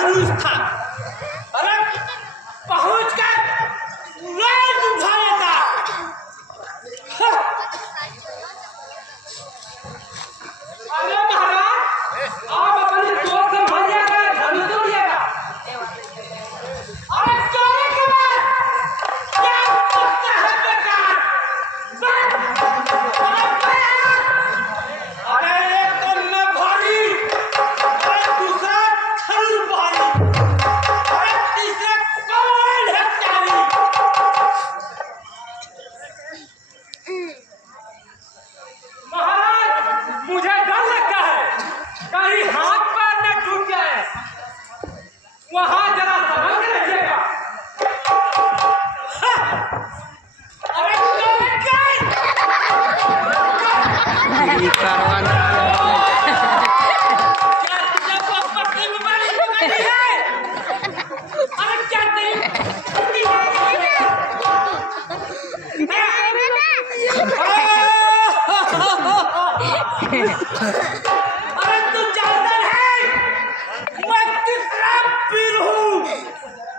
खड़ूस था। अरे पहुंच कर तुरंत उठा लेता। अरे महाराज आप अपने दोस्त संभालिएगा, धन तोड़िएगा। अरे चोरी के बाद क्या करता है बेकार? अरे एक तो मैं भारी, अरे दूसरा खड़ूस भारी, अरे तीसरा कौन है चारी? महाराज मुझे डर लगता है कहीं हाथ पैर न टूट जाए, वहां जरा संभल के रहिएगा। अरे क्या तुझे पत्नी में मारी है? अरे क्या अरे तू जानता है मैं कितना पीर हूँ?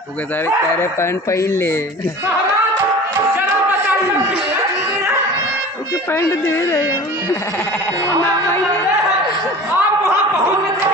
तू के सारे पैरे पैंट पहन ले। महाराज जरा बताइए ओके पैंट दे रहे हो। आप वहाँ पहुँचने से